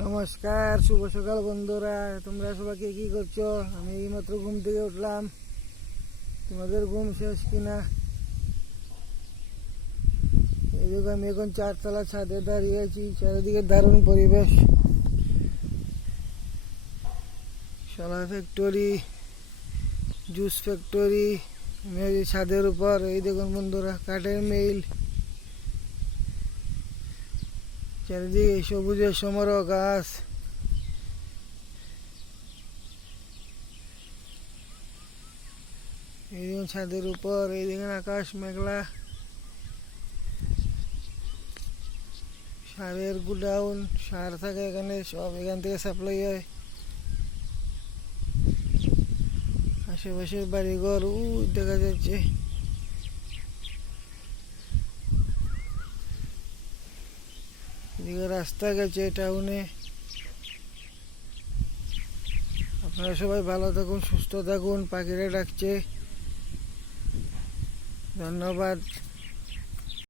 নমস্কার, শুভ সকাল বন্ধুরা। তোমরা সবাই কি করছো? আমি এইমাত্র ঘুম থেকে উঠলাম। তোমাদের ঘুম শেষ কিনা? এই দেখো, আমি এখন 4তলা ছাদে দাঁড়িয়ে আছি। চারিদিকে দারুণ পরিবেশ, শলা ফ্যাক্টরি, জুস ফ্যাক্টরি। আমি এই ছাদের উপর, এই দেখুন বন্ধুরা, কাঠের মিল, চারিদিকে সবুজের সমারোহ, গাছ। এই দেখুন ছাদের উপর, এই দেখুন আকাশ মেঘলা। সারের গুডাউন, সার থাকে এখানে, সব এখান থেকে সাপ্লাই হয়। আশেপাশের বাড়িঘর দেখা যাচ্ছে। এদিকে রাস্তা গেছে টাউনে। আপনারা সবাই ভালো থাকুন, সুস্থ থাকুন। পাখিরা ডাকছে। ধন্যবাদ।